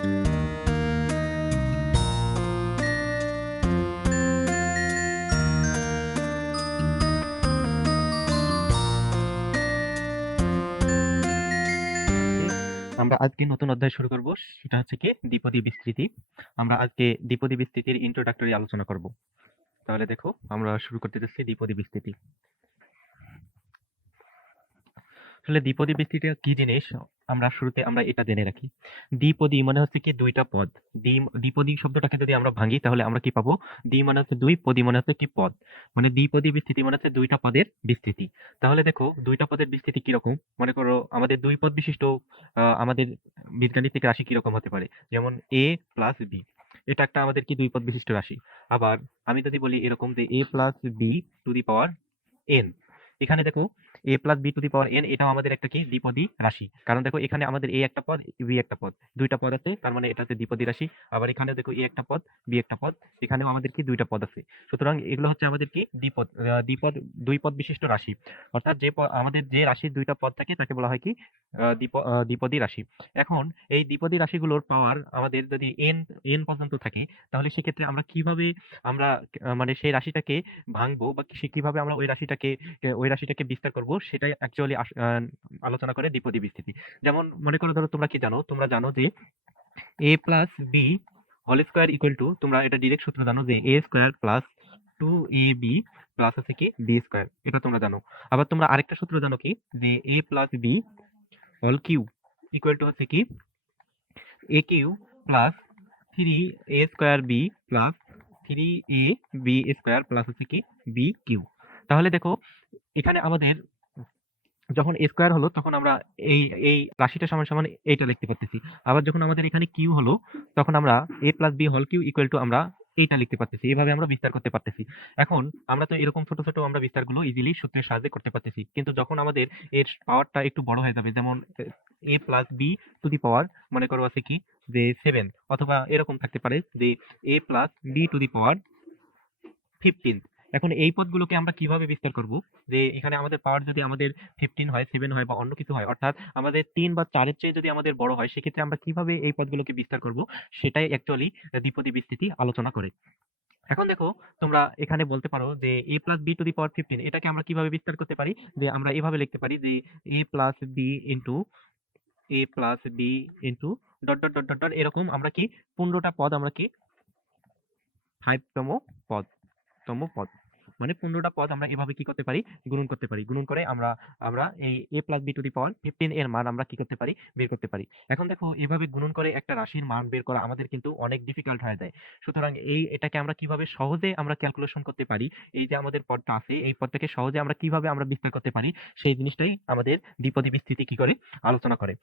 আমরা আজকে নতুন অধ্যায় শুরু করব, সেটা হচ্ছে কি দ্বিপদী বিস্তৃতি। আমরা আজকে দ্বিপদী বিস্তৃতির ইন্ট্রোডাক্টরি আলোচনা করব। তাহলে দেখো, আমরা শুরু করতে যাচ্ছি দ্বিপদী বিস্তৃতি। আসলে দ্বিপদী বিস্তৃতি কি জিনিস, আমরা শুরুতে এটা জেনে রাখি। দ্বিপদী মানে হচ্ছে কি দুইটা পদ। দ্বিপদী শব্দটাকে যদি আমরা ভাঙি তাহলে আমরা কি পাবো? দ্বি মানে হচ্ছে দুই, পদী মানে হচ্ছে কি পদ। মানে দ্বিপদী বিস্তৃতি মানে হচ্ছে দুইটা পদের বিস্তৃতি। তাহলে দেখো, দুইটা পদের বিস্তৃতি কিরকম। মনে করো আমাদের দুই পদ বিশিষ্ট আমাদের বীজগাণিতিক রাশি কিরকম হতে পারে, যেমন a প্লাস বি। এটা একটা আমাদের কি দুই পদ বিশিষ্ট রাশি। আবার আমি যদি বলি এরকম যে a plus B to the power n, এখানে দেখো a plus B to the power n এটাও আমাদের একটা কি দ্বিপদী রাশি। কারণ দেখো এখানে আমাদের a একটা পদ, b একটা পদ, দুইটা পদ আছে, তার মানে এটা হচ্ছে দ্বিপদী রাশি। আবার এখানে দেখো a একটা পদ, b একটা পদ, এখানেও আমাদের কি দুইটা পদ আছে। সুতরাং এগুলো হচ্ছে আমাদের কি দ্বিপদ, দুই পদ বিশিষ্ট রাশি। অর্থাৎ আমাদের যে রাশির দুইটা পদ থাকে তাকে বলা হয় কি দ্বিপদী রাশি। এখন এই দ্বিপদী রাশিগুলোর পাওয়ার আমাদের যদি n পর্যন্ত থাকে, তাহলে সেক্ষেত্রে আমরা কিভাবে আমরা মানে সেই রাশিটাকে ভাঙবো, বা সে কিভাবে আমরা ওই রাশিটাকে বিস্তার করব, সেটাই অ্যাকচুয়ালি আলোচনা করে দ্বিপদী বিস্তৃতি। যেমন মনে করো, ধরো তোমরা কি জানো, তোমরা জানো যে a plus B whole square equal to, তোমরা এটা ডিরেক্ট সূত্র জানো যে a square plus 2ab plus হচ্ছে কি b স্কোয়ার, এটা তোমরা জানো। আবার তোমরা আরেকটা সূত্র জানো কি, যে a plus B whole cube equal to হচ্ছে কি a cube plus 3a square বি প্লাস 3ab স্কোয়ার প্লাস হচ্ছে কি b কিউ। তাহলে দেখো, এখানে আমাদের যখন a স্কোয়ার হলো তখন আমরা এই এই রাশিটা সমান সমান এইটা লিখতে পারতেছি। আবার যখন আমাদের এখানে কিউ হলো তখন আমরা a plus B whole cube equal to আমরা এইটা লিখতে পারতেছি। এভাবে আমরা বিস্তার করতে পারতেছি। এখন আমরা তো এরকম ছোট ছোট আমরা বিস্তারগুলো ইজিলি সূত্রের সাহায্যে করতে পারতেছি, কিন্তু যখন আমাদের এর পাওয়ারটা একটু বড় হয়ে যাবে, যেমন a plus B to the power মনে করো আছে কি যে 7, অথবা এরকম থাকতে পারে যে a plus B to the power 15। এখন এই পদগুলোকে আমরা কিভাবে বিস্তার করব, যে এখানে আমাদের পাওয়ার যদি আমাদের 15 হয়, 7 হয়, বা অন্য কিছু হয়, অর্থাৎ আমাদের 3 বা 4 এর চেয়ে যদি আমাদের বড় হয়, সেক্ষেত্রে আমরা কিভাবে এই পদগুলোকে বিস্তার করব, সেটাই অ্যাকচুয়ালি দ্বিপদী বিস্তৃতি আলোচনা করে। এখন দেখো, তোমরা এখানে বলতে পারো যে a plus B to the power 15, এটাকে আমরা কিভাবে বিস্তার করতে পারি, যে আমরা এভাবে লিখতে পারি যে a plus B into dot dot dot dot dot, এরকম আমরা কি 15টা পদ আমরা কি 5তম পদ পদ, মানে 15টা পদ আমরা এভাবে কি করতে পারি, গুণন করতে পারি। গুণন করে আমরা আমরা এই a plus B to the power 15 এর মান আমরা কি করতে পারি, বের করতে পারি। এখন দেখো, এভাবে গুণন করে একটা রাশির মান বের করা আমাদের কিন্তু অনেক ডিফিকাল্ট হয়ে যায়। সুতরাং এটাকে আমরা কিভাবে সহজে আমরা ক্যালকুলেশন করতে পারি, এই যে আমাদের পদটা আছে, এই পদটাকে সহজে আমরা কিভাবে আমরা বিস্তার করতে পারি, সেই জিনিসটাই আমাদের দ্বিপদী বিস্তৃতি কি করে আলোচনা করে।